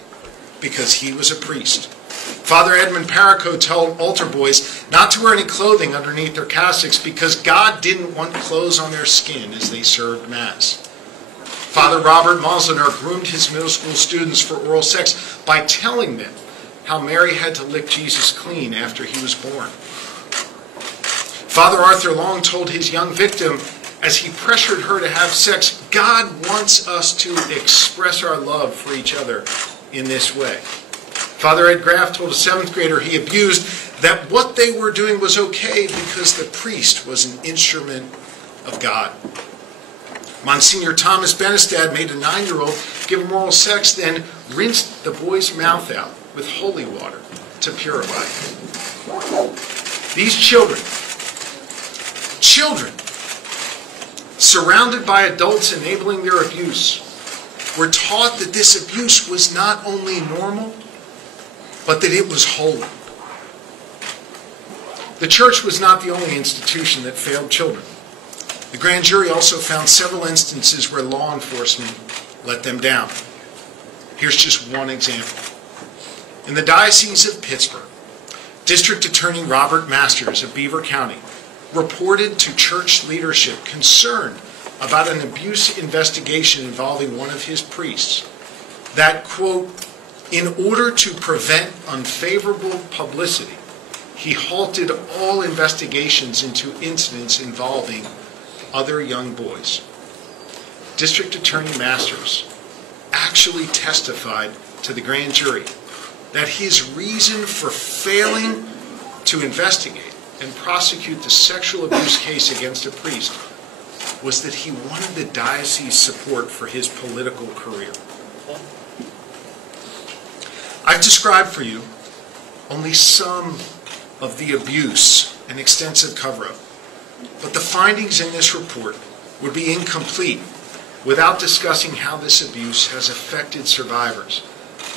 because he was a priest. Father Edmund Perico told altar boys not to wear any clothing underneath their cassocks because God didn't want clothes on their skin as they served Mass. Father Robert Moslener groomed his middle school students for oral sex by telling them how Mary had to lick Jesus clean after he was born. Father Arthur Long told his young victim as he pressured her to have sex, God wants us to express our love for each other in this way. Father Ed Graff told a 7th grader he abused that what they were doing was okay because the priest was an instrument of God. Monsignor Thomas Benestad made a 9-year-old give him oral sex, then rinsed the boy's mouth out with holy water to purify him. These children, surrounded by adults enabling their abuse, were taught that this abuse was not only normal, but that it was holy. The church was not the only institution that failed children. The grand jury also found several instances where law enforcement let them down. Here's just one example. In the Diocese of Pittsburgh, District Attorney Robert Masters of Beaver County reported to church leadership concerned about an abuse investigation involving one of his priests that, quote, in order to prevent unfavorable publicity, he halted all investigations into incidents involving other young boys. District Attorney Masters actually testified to the grand jury that his reason for failing to investigate and prosecute the sexual abuse case against a priest was that he wanted the diocese's support for his political career. I've described for you only some of the abuse and extensive cover-up, but the findings in this report would be incomplete without discussing how this abuse has affected survivors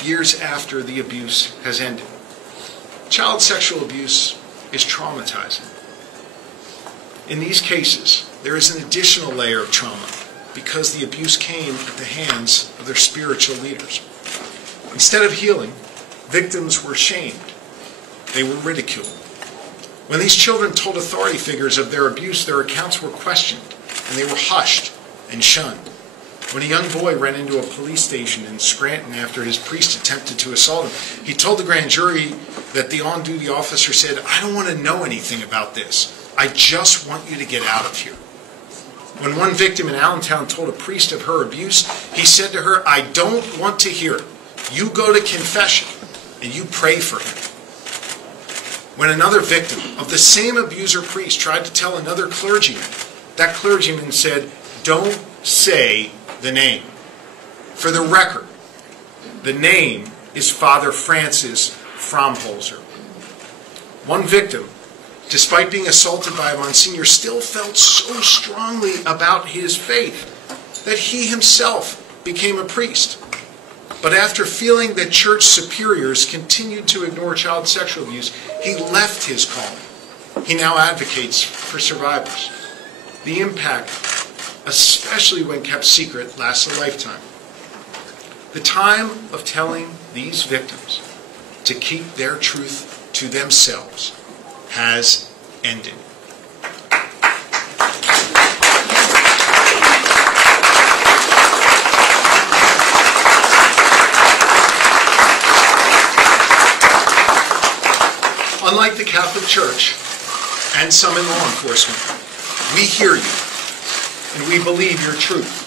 years after the abuse has ended. Child sexual abuse is traumatizing. In these cases, there is an additional layer of trauma because the abuse came at the hands of their spiritual leaders. Instead of healing, victims were shamed. They were ridiculed. When these children told authority figures of their abuse, their accounts were questioned, and they were hushed and shunned. When a young boy ran into a police station in Scranton after his priest attempted to assault him, he told the grand jury that the on-duty officer said, "I don't want to know anything about this. I just want you to get out of here." When one victim in Allentown told a priest of her abuse, he said to her, "I don't want to hear it. You go to confession and you pray for him." When another victim of the same abuser priest tried to tell another clergyman, that clergyman said, "Don't say the name." For the record, the name is Father Francis Fromholzer. One victim, despite being assaulted by a Monsignor, still felt so strongly about his faith that he himself became a priest. But after feeling that church superiors continued to ignore child sexual abuse, he left his calling. He now advocates for survivors. The impact, especially when kept secret, lasts a lifetime. The time of telling these victims to keep their truth to themselves has ended. Unlike the Catholic Church and some in law enforcement, we hear you and we believe your truth.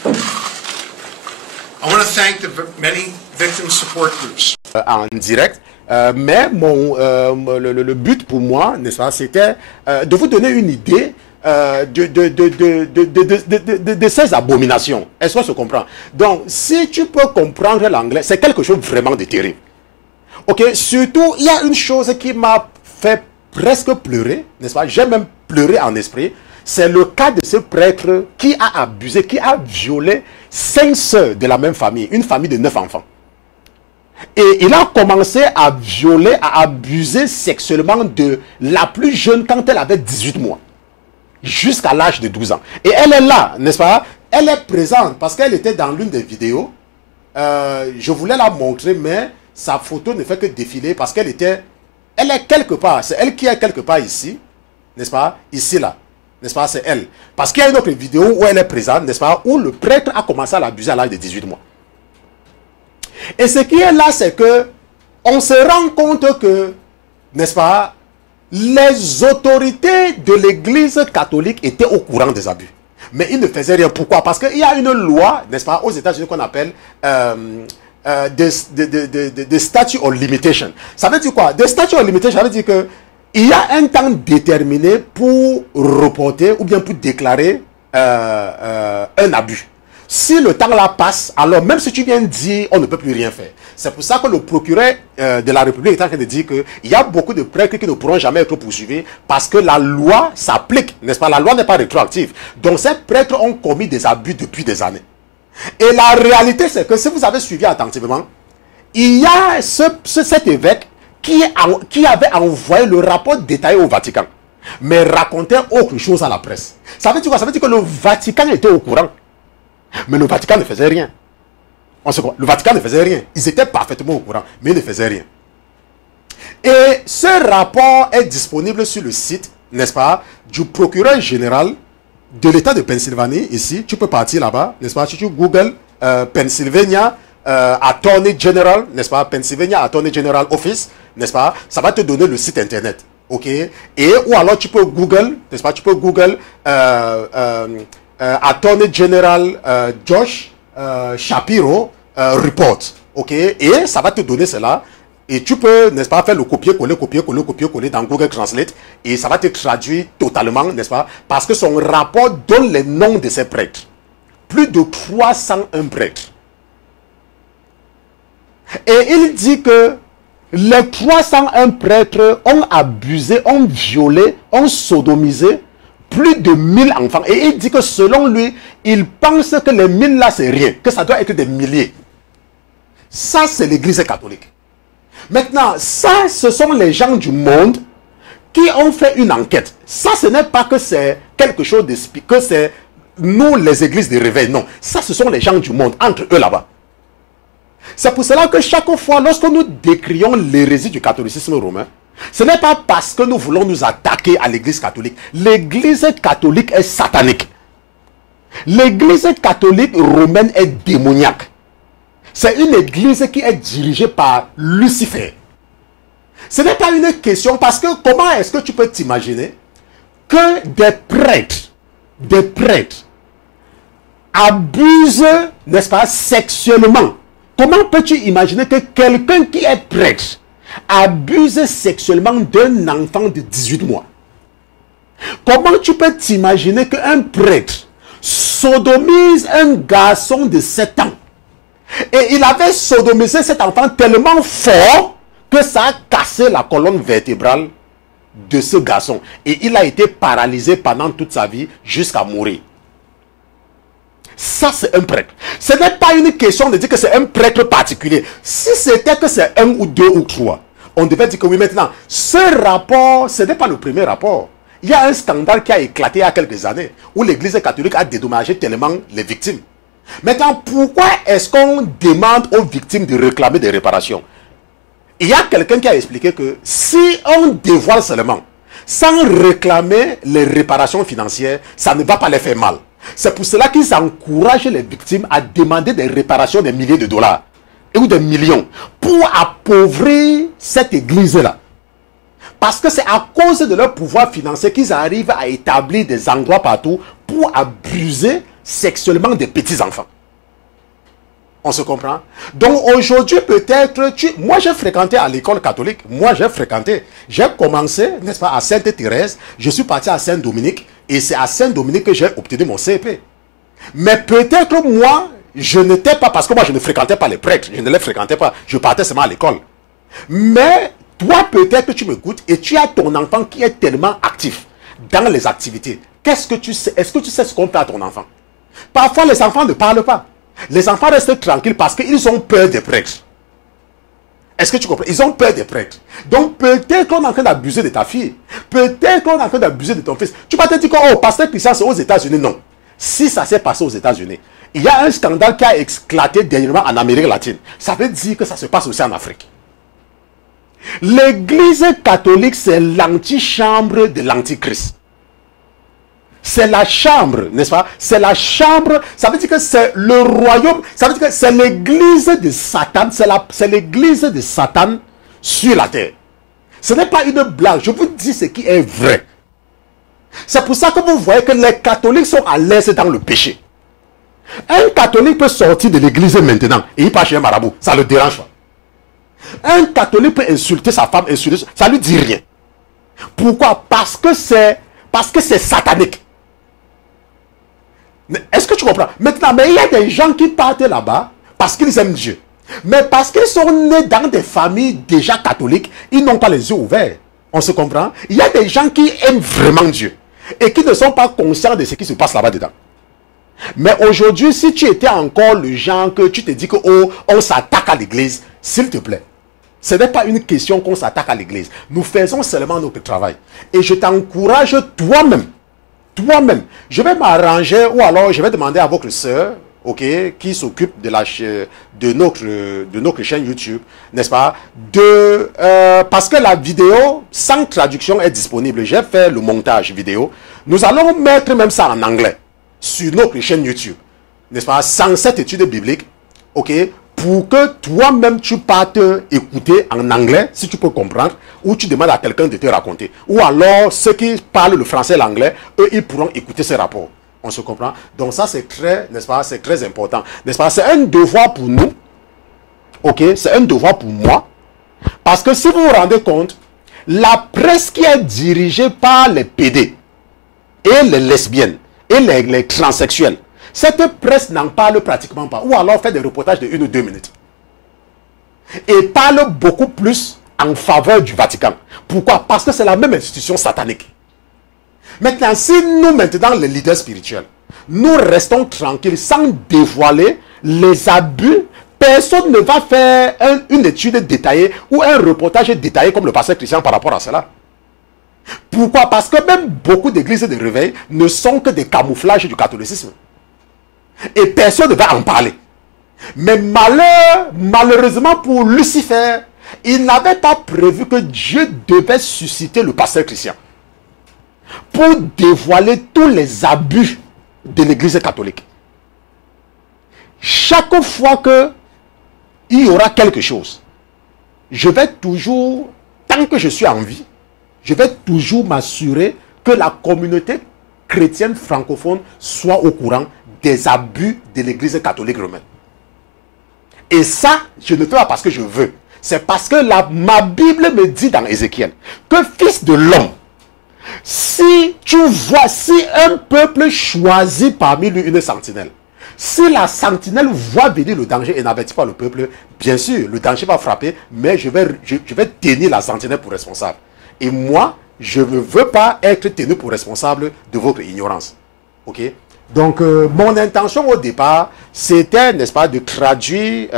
I want to thank the many victim support groups. En direct, mais le but pour moi, n'est-ce pas, c'était de vous donner une idée de ces abominations. Est-ce qu'on se comprend? Donc, si tu peux comprendre l'anglais, c'est quelque chose vraiment de terrible. Ok, surtout, il y a une chose qui m'a fait presque pleurer, n'est-ce pas? J'ai même pleuré en esprit. C'est le cas de ce prêtre qui a abusé, qui a violé 5 sœurs de la même famille, une famille de 9 enfants. Et il a commencé à violer, à abuser sexuellement de la plus jeune quand elle avait 18 mois. Jusqu'à l'âge de 12 ans. Et elle est là, n'est-ce pas? Elle est présente parce qu'elle était dans l'une des vidéos. Je voulais la montrer, mais sa photo ne fait que défiler parce qu'elle était... Elle est quelque part. C'est elle qui est quelque part ici, n'est-ce pas? Ici, là. N'est-ce pas? C'est elle. Parce qu'il y a une autre vidéo où elle est présente, n'est-ce pas? Où le prêtre a commencé à l'abuser à l'âge de 18 mois. Et ce qui est là, c'est que on se rend compte que, n'est-ce pas, les autorités de l'Église catholique étaient au courant des abus. Mais ils ne faisaient rien. Pourquoi? Parce qu'il y a une loi, n'est-ce pas, aux États-Unis qu'on appelle des statutes of limitation. Ça veut dire quoi? Des statutes of limitation, ça veut dire que il y a un temps déterminé pour reporter ou bien pour déclarer un abus. Si le temps là passe, alors même si tu viens dire, on ne peut plus rien faire. C'est pour ça que le procureur de la République est en train de dire qu'il y a beaucoup de prêtres qui ne pourront jamais être poursuivis parce que la loi s'applique, n'est-ce pas? La loi n'est pas rétroactive. Donc ces prêtres ont commis des abus depuis des années. Et la réalité, c'est que si vous avez suivi attentivement, il y a cet évêque qui avait envoyé le rapport détaillé au Vatican, mais racontait autre chose à la presse. Ça veut dire quoi? Ça veut dire que le Vatican était au courant. Mais le Vatican ne faisait rien. Le Vatican ne faisait rien. Ils étaient parfaitement au courant, mais ils ne faisaient rien. Et ce rapport est disponible sur le site, n'est-ce pas, du procureur général de l'État de Pennsylvanie. Ici, tu peux partir là-bas, n'est-ce pas, si tu googles Pennsylvania Attorney General, n'est-ce pas, Pennsylvania Attorney General Office, n'est-ce pas, ça va te donner le site internet. Ok? Et ou alors tu peux google, n'est-ce pas, tu peux google Attorney General Josh Shapiro report, ok, et ça va te donner cela, et tu peux, n'est-ce pas, faire le copier-coller dans Google Translate, et ça va te traduire totalement, n'est-ce pas, parce que son rapport donne les noms de ces prêtres. Plus de 301 prêtres. Et il dit que les 301 prêtres ont abusé, ont violé, ont sodomisé plus de 1000 enfants. Et il dit que selon lui, il pense que les 1000 là, c'est rien. Que ça doit être des milliers. Ça, c'est l'Église catholique. Maintenant, ça, ce sont les gens du monde qui ont fait une enquête. Ça, ce n'est pas que c'est quelque chose de... que c'est nous, les églises de réveil. Non. Ça, ce sont les gens du monde, entre eux là-bas. C'est pour cela que chaque fois, lorsque nous décrions l'hérésie du catholicisme romain, ce n'est pas parce que nous voulons nous attaquer à l'église catholique. L'église catholique est satanique. L'église catholique romaine est démoniaque. C'est une église qui est dirigée par Lucifer. Ce n'est pas une question parce que comment est-ce que tu peux t'imaginer que des prêtres abusent, n'est-ce pas, sexuellement? Comment peux-tu imaginer que quelqu'un qui est prêtre abuse sexuellement d'un enfant de 18 mois? Comment tu peux t'imaginer qu'un prêtre sodomise un garçon de 7 ans? Et il avait sodomisé cet enfant tellement fort que ça a cassé la colonne vertébrale de ce garçon. Et il a été paralysé pendant toute sa vie jusqu'à mourir. Ça, c'est un prêtre. Ce n'est pas une question de dire que c'est un prêtre particulier. Si c'était que c'est 1 ou 2 ou 3, on devait dire que oui, maintenant, ce rapport, ce n'est pas le premier rapport. Il y a un scandale qui a éclaté il y a quelques années, où l'Église catholique a dédommagé tellement les victimes. Maintenant, pourquoi est-ce qu'on demande aux victimes de réclamer des réparations? Il y a quelqu'un qui a expliqué que si on dévoile seulement, sans réclamer les réparations financières, ça ne va pas les faire mal. C'est pour cela qu'ils encouragent les victimes à demander des réparations des milliers de dollars ou des millions pour appauvrir cette église-là. Parce que c'est à cause de leur pouvoir financier qu'ils arrivent à établir des endroits partout pour abuser sexuellement des petits-enfants. On se comprend? Donc aujourd'hui, peut-être, moi j'ai fréquenté à l'école catholique. Moi j'ai fréquenté. J'ai commencé, n'est-ce pas, à Sainte-Thérèse. Je suis parti à Saint-Dominique. Et c'est à Saint-Dominique que j'ai obtenu mon CP. Mais peut-être moi, je n'étais pas, parce que moi je ne fréquentais pas les prêtres. Je ne les fréquentais pas. Je partais seulement à l'école. Mais toi, peut-être que tu m'écoutes et tu as ton enfant qui est tellement actif dans les activités. Qu'est-ce que tu sais? Est-ce que tu sais ce qu'on fait à ton enfant? Parfois, les enfants ne parlent pas. Les enfants restent tranquilles parce qu'ils ont peur des prêtres. Est-ce que tu comprends? Ils ont peur des prêtres. Donc peut-être qu'on est en train d'abuser de ta fille. Peut-être qu'on est en train d'abuser de ton fils. Tu vas te dire que, oh, pasteur Christian, c'est aux États-Unis. Non. Si ça s'est passé aux États-Unis, il y a un scandale qui a éclaté dernièrement en Amérique latine. Ça veut dire que ça se passe aussi en Afrique. L'église catholique, c'est l'antichambre de l'antichrist. C'est la chambre, n'est-ce pas? C'est la chambre, ça veut dire que c'est le royaume, ça veut dire que c'est l'église de Satan, c'est l'église de Satan sur la terre. Ce n'est pas une blague, je vous dis ce qui est vrai. C'est pour ça que vous voyez que les catholiques sont à l'aise dans le péché. Un catholique peut sortir de l'église maintenant et il part chez un marabout, ça ne le dérange pas. Un catholique peut insulter sa femme, ça ne lui dit rien. Pourquoi? Parce que c'est satanique. Est-ce que tu comprends? Maintenant, mais il y a des gens qui partent là-bas parce qu'ils aiment Dieu. Mais parce qu'ils sont nés dans des familles déjà catholiques, ils n'ont pas les yeux ouverts. On se comprend? Il y a des gens qui aiment vraiment Dieu et qui ne sont pas conscients de ce qui se passe là-bas dedans. Mais aujourd'hui, si tu étais encore le genre que tu te dis que oh, on s'attaque à l'église, s'il te plaît, ce n'est pas une question qu'on s'attaque à l'église. Nous faisons seulement notre travail. Et je t'encourage toi-même, je vais m'arranger ou alors je vais demander à votre sœur, ok, qui s'occupe de notre chaîne YouTube, n'est-ce pas, parce que la vidéo sans traduction est disponible. J'ai fait le montage vidéo. Nous allons mettre même ça en anglais sur notre chaîne YouTube, n'est-ce pas, sans cette étude biblique, ok, pour que toi-même tu partes écouter en anglais, si tu peux comprendre, ou tu demandes à quelqu'un de te raconter. Ou alors, ceux qui parlent le français et l'anglais, eux, ils pourront écouter ces rapports. On se comprend? Donc ça, c'est très, n'est-ce pas, c'est très important. N'est-ce pas? C'est un devoir pour nous, ok, c'est un devoir pour moi, parce que si vous vous rendez compte, la presse qui est dirigée par les PD, et les lesbiennes, et les transsexuels, cette presse n'en parle pratiquement pas. Ou alors fait des reportages de 1 ou 2 minutes. Et parle beaucoup plus en faveur du Vatican. Pourquoi? Parce que c'est la même institution satanique. Maintenant, si nous, maintenant, les leaders spirituels, nous restons tranquilles sans dévoiler les abus, personne ne va faire une étude détaillée ou un reportage détaillé comme le pasteur Christian par rapport à cela. Pourquoi? Parce que même beaucoup d'églises de réveil ne sont que des camouflages du catholicisme. Et personne ne va en parler. Mais malheureusement pour Lucifer, il n'avait pas prévu que Dieu devait susciter le pasteur Christian pour dévoiler tous les abus de l'église catholique. Chaque fois que il y aura quelque chose, je vais toujours, tant que je suis en vie, je vais toujours m'assurer que la communauté chrétienne francophone soit au courant des abus de l'église catholique romaine. Et ça, je ne fais pas parce que je veux. C'est parce que ma Bible me dit dans Ézéchiel que fils de l'homme, si tu vois, si un peuple choisit parmi lui une sentinelle, si la sentinelle voit venir le danger et n'avertit pas le peuple, bien sûr, le danger va frapper, mais je vais tenir la sentinelle pour responsable. Et moi, je ne veux pas être tenu pour responsable de votre ignorance. Ok? Donc, mon intention au départ, c'était, n'est-ce pas, de traduire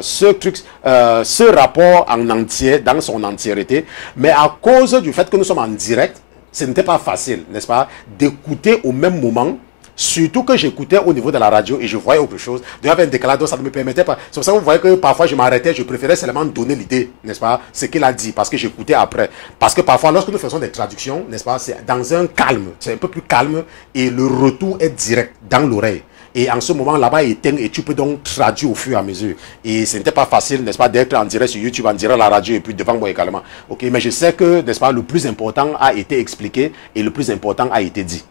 ce rapport en entier, dans son entièreté. Mais à cause du fait que nous sommes en direct, ce n'était pas facile, n'est-ce pas, d'écouter au même moment. Surtout que j'écoutais au niveau de la radio et je voyais autre chose. Il y avait un décalage, donc ça ne me permettait pas. C'est pour ça que vous voyez que parfois je m'arrêtais, je préférais seulement donner l'idée, n'est-ce pas, ce qu'il a dit, parce que j'écoutais après. Parce que parfois, lorsque nous faisons des traductions, n'est-ce pas, c'est dans un calme, c'est un peu plus calme et le retour est direct dans l'oreille. Et en ce moment, là-bas, il éteint et tu peux donc traduire au fur et à mesure. Et ce n'était pas facile, n'est-ce pas, d'être en direct sur YouTube, en direct à la radio et puis devant moi également. Ok, mais je sais que, n'est-ce pas, le plus important a été expliqué et le plus important a été dit.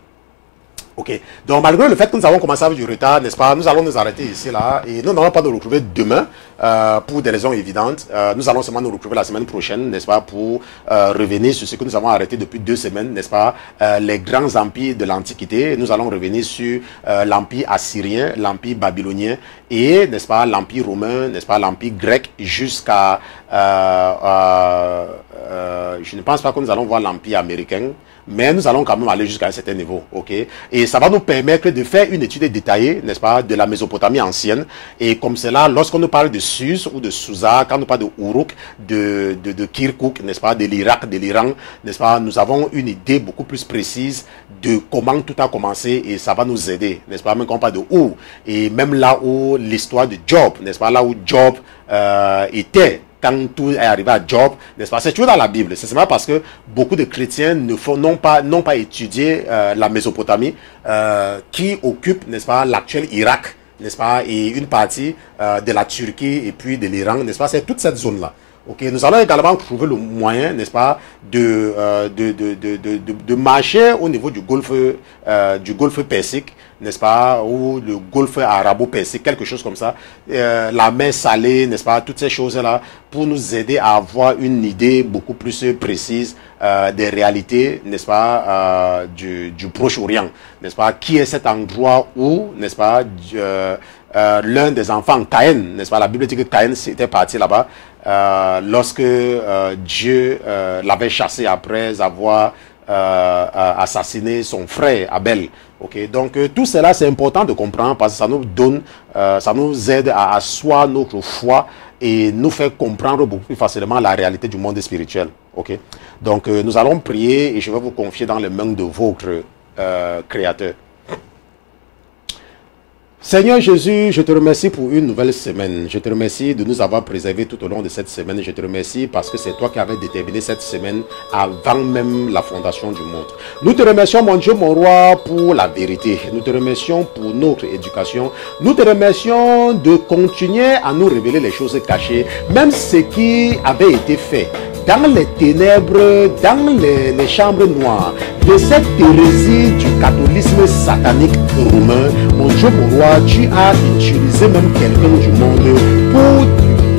Ok, donc malgré le fait que nous avons commencé avec du retard, n'est-ce pas, nous allons nous arrêter ici, là, et nous n'allons pas nous retrouver demain, pour des raisons évidentes. Nous allons seulement nous retrouver la semaine prochaine, n'est-ce pas, pour revenir sur ce que nous avons arrêté depuis 2 semaines, n'est-ce pas, les grands empires de l'Antiquité. Nous allons revenir sur l'empire assyrien, l'empire babylonien, et, n'est-ce pas, l'empire romain, n'est-ce pas, l'empire grec, jusqu'à, je ne pense pas que nous allons voir l'empire américain. mais nous allons quand même aller jusqu'à un certain niveau, ok? Et ça va nous permettre de faire une étude détaillée, n'est-ce pas, de la Mésopotamie ancienne. Et comme cela, lorsqu'on nous parle de Suse ou de Susa, quand on nous parle de Uruk, de Kirkuk, n'est-ce pas, de l'Irak, de l'Iran, n'est-ce pas, nous avons une idée beaucoup plus précise de comment tout a commencé et ça va nous aider, n'est-ce pas, même quand on parle de où. Et même là où l'histoire de Job, n'est-ce pas, là où Job était, quand tout est arrivé à Job, n'est-ce pas? C'est toujours dans la Bible. C'est seulement parce que beaucoup de chrétiens n'ont pas étudié la Mésopotamie qui occupe, n'est-ce pas, l'actuel Irak, n'est-ce pas, et une partie de la Turquie et puis de l'Iran, n'est-ce pas? C'est toute cette zone-là. Ok, nous allons également trouver le moyen, n'est-ce pas, de marcher au niveau du golfe Persique, n'est-ce pas, ou le golfe arabo-persique, quelque chose comme ça, la mer salée, n'est-ce pas, toutes ces choses-là, pour nous aider à avoir une idée beaucoup plus précise des réalités, n'est-ce pas, du Proche-Orient, n'est-ce pas, qui est cet endroit où, n'est-ce pas, l'un des enfants, Caïn, n'est-ce pas, la Bible dit que Caïn était parti là-bas, lorsque Dieu l'avait chassé après avoir assassiné son frère Abel. Okay? Donc tout cela c'est important de comprendre parce que ça nous donne, ça nous aide à asseoir notre foi et nous fait comprendre beaucoup plus facilement la réalité du monde spirituel. Okay? Donc nous allons prier et je vais vous confier dans les mains de votre Créateur. Seigneur Jésus, je te remercie pour une nouvelle semaine. Je te remercie de nous avoir préservés tout au long de cette semaine. Je te remercie parce que c'est toi qui avais déterminé cette semaine avant même la fondation du monde. Nous te remercions, mon Dieu, mon roi, pour la vérité. Nous te remercions pour notre éducation. Nous te remercions de continuer à nous révéler les choses cachées, même ce qui avait été fait dans les ténèbres, dans les chambres noires, de cette hérésie du catholisme satanique romain. Mon Dieu, mon roi, tu as utilisé même quelqu'un du monde pour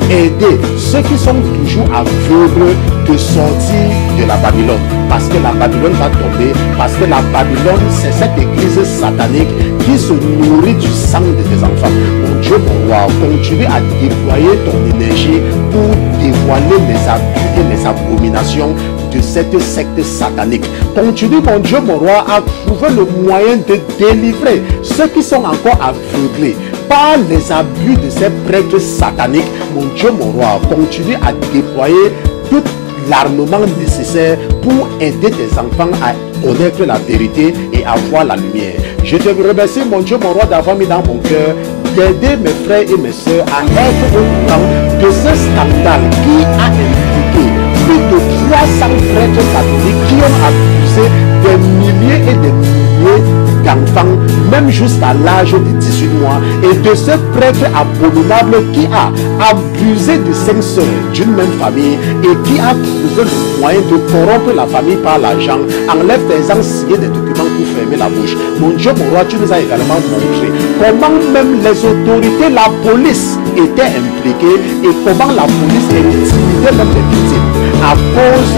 aider ceux qui sont toujours aveugles de sortir de la Babylone. Parce que la Babylone va tomber, parce que la Babylone, c'est cette église satanique qui se nourrit du sang de tes enfants. Mon Dieu, mon roi, continue à déployer ton énergie pour dévoiler les abus et les abominations de cette secte satanique. Continue, mon Dieu, mon roi, à trouver le moyen de délivrer ceux qui sont encore aveuglés par les abus de ces prêtres sataniques. Mon Dieu, mon roi, continue à déployer tout l'armement nécessaire pour aider tes enfants à connaître la vérité et à voir la lumière. Je te remercie, mon Dieu, mon roi, d'avoir mis dans mon cœur d'aider mes frères et mes sœurs à être au courant de ce scandale qui a impliqué plus de 300 prêtres catholiques qui ont abusé des milliers et des milliers d'enfants, même jusqu'à l'âge de 18 mois, et de ce prêtre abominable qui a abusé de 5 sœurs d'une même famille et qui a trouvé le moyen de corrompre la famille par l'argent, enlève des signer des documents pour fermer la bouche. Mon Dieu, mon roi, tu nous as également montré comment même les autorités, la police était impliquée et comment la police intimidait même les victimes à cause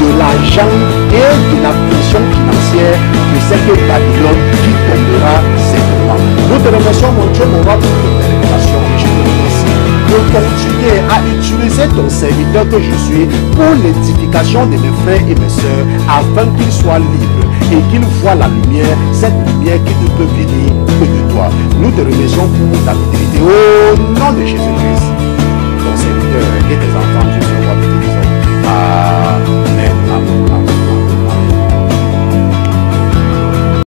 de l'argent et de la pression financière de cette Babylone qui tombera certainement. Nous te remercions, mon Dieu, mon roi, pour toute révélation. Je te remercie de continuer à utiliser ton serviteur que je suis pour l'édification de mes frères et mes sœurs afin qu'ils soient libres et qu'ils voient la lumière, cette lumière qui ne peut venir que de toi. Nous te remercions pour ta fidélité au nom de Jésus-Christ, ton serviteur et tes enfants.